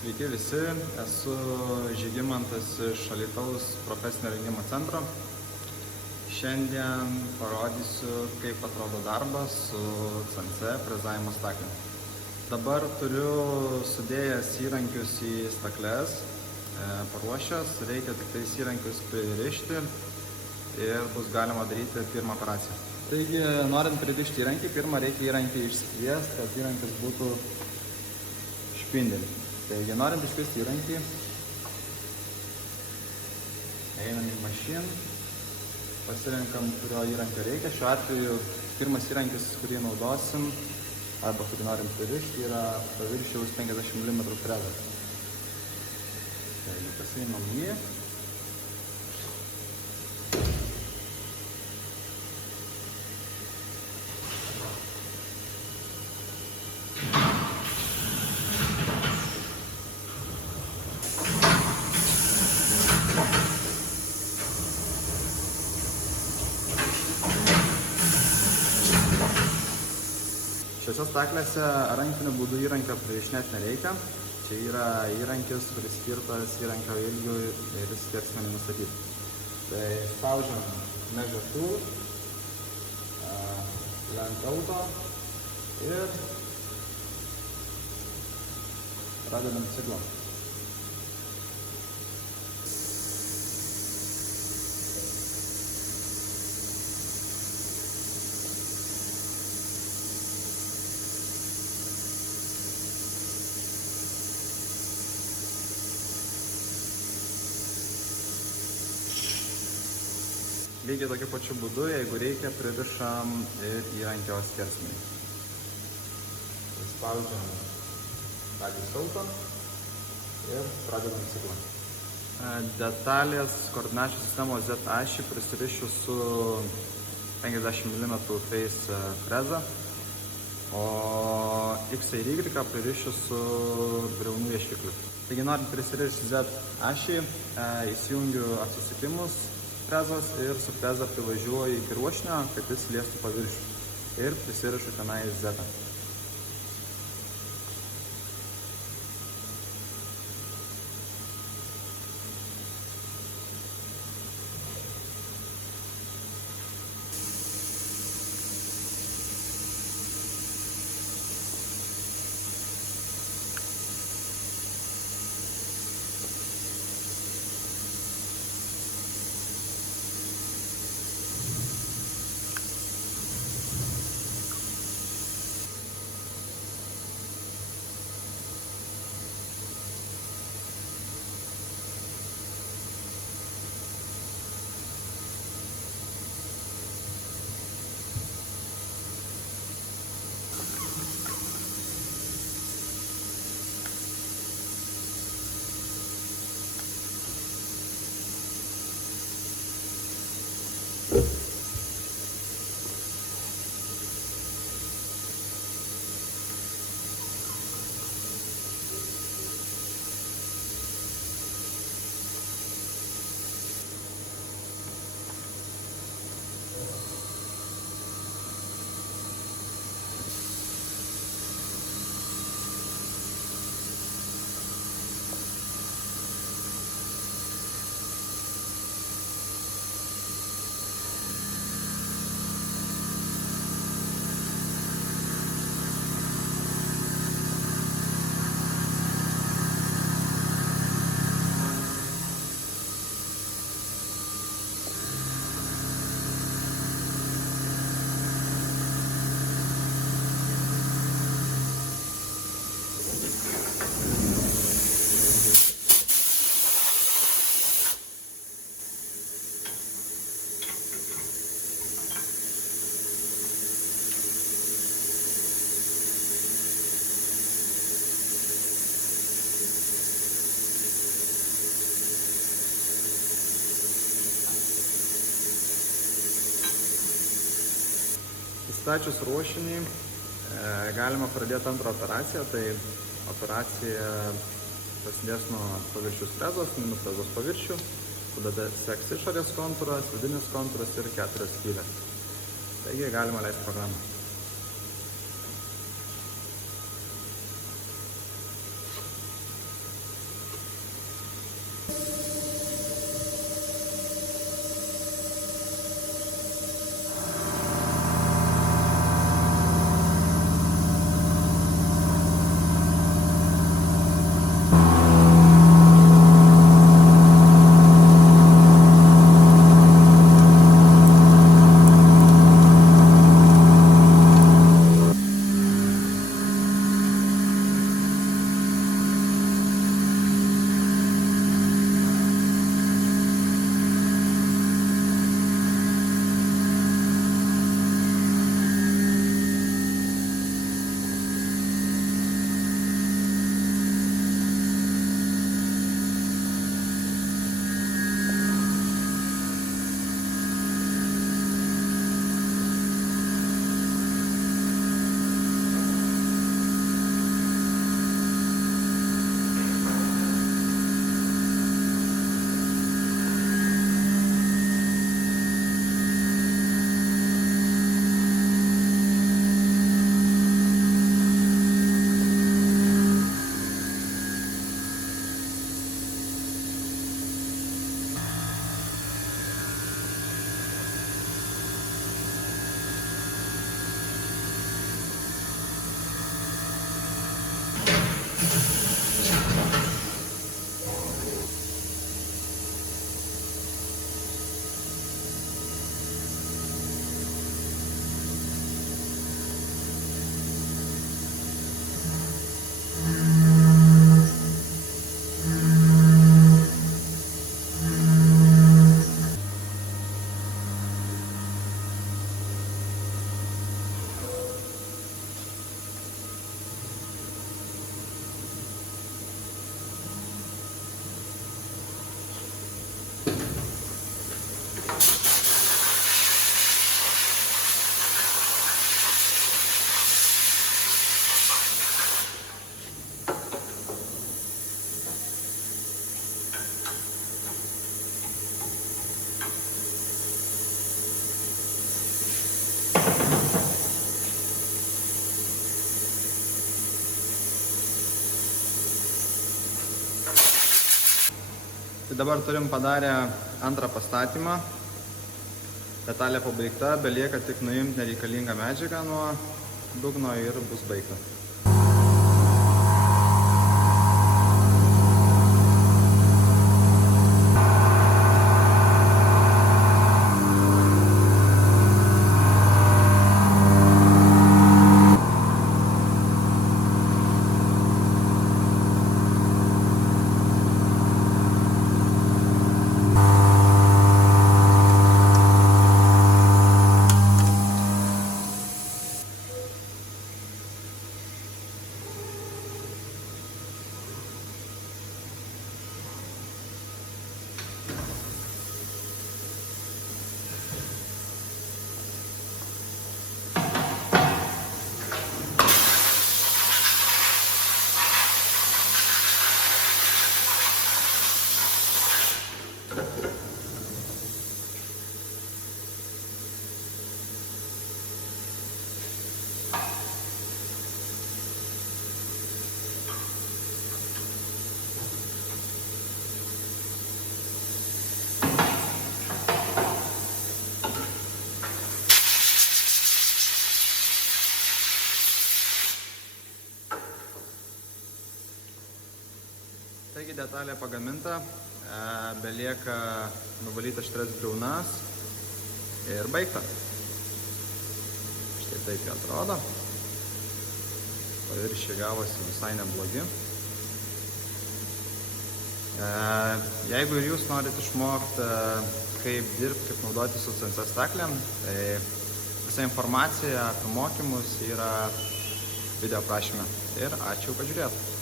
Sveiki visi, esu Žygimantas iš Alytaus profesinio rengimo centro. Šiandien parodysiu, kaip atrodo darbas su CNC frezavimo staklėm. Dabar turiu sudėjęs įrankius į stakles, paruošęs, reikia tik tais įrankius pririšti ir bus galima daryti pirmą operaciją. Taigi, norint pririšti įrankį, pirmą reikia įrankį išsikviesti, kad įrankis būtų špindelis. Taigi, norint iškviesti įrankį, einam į mašiną, pasirenkam, kurio įrankio reikia. Šiuo atveju pirmas įrankis, kurį naudosim, arba kurį norim pririšti, yra paviršiaus 50 mm frezas. Taigi, pasiimam jį. Šiose staklėse rankiniu būdu įrankio pririšinėti nereikia. Čia yra įrankis, kuris skirtas įrankio ilgiui ir skersmeniui nustatyti. Tai spaudžiam measure tool, length auto ir pradedam ciklą. Lygiai tokiu pačiu būdu, jeigu reikia, pririšam ir įrankio skersmenį. Spaudžiam radius auto ir pradedam ciklą. Detalės koordinačių sistemos Z ašį prisirišiu su 50 mm face freza, o X ir Y pririšiu su briaunų ieškikliu. Taigi, norint prisirišti Z ašį, įsijungiu atsisukimus frezos ir su freza privažiuoju iki ruošinio, kad jis liestų paviršių ir prisirišu tenai Z. Įstačius ruošinį galima pradėti antrą operaciją, tai operacija prasidės nuo paviršiaus frezos, minus frezos paviršių, tada seks išorės kontūras, vidinis kontūras ir 4 skylės. Taigi galima leisti programą. Tai dabar turim padarę antrą pastatymą. Detalė pabaigta, belieka tik nuimti nereikalingą medžiagą nuo dugno ir bus baigta. Taigi detalė pagaminta, belieka nuvalyti aštrias briaunas ir baigta. Štai taip jie atrodo. Paviršiai gavosi visai neblogi. Jeigu ir jūs norite išmokti, kaip dirbti, kaip naudoti su CNC staklėm, tai visa informacija apie mokymus yra video aprašyme. Ir ačiū, kad žiūrėjote.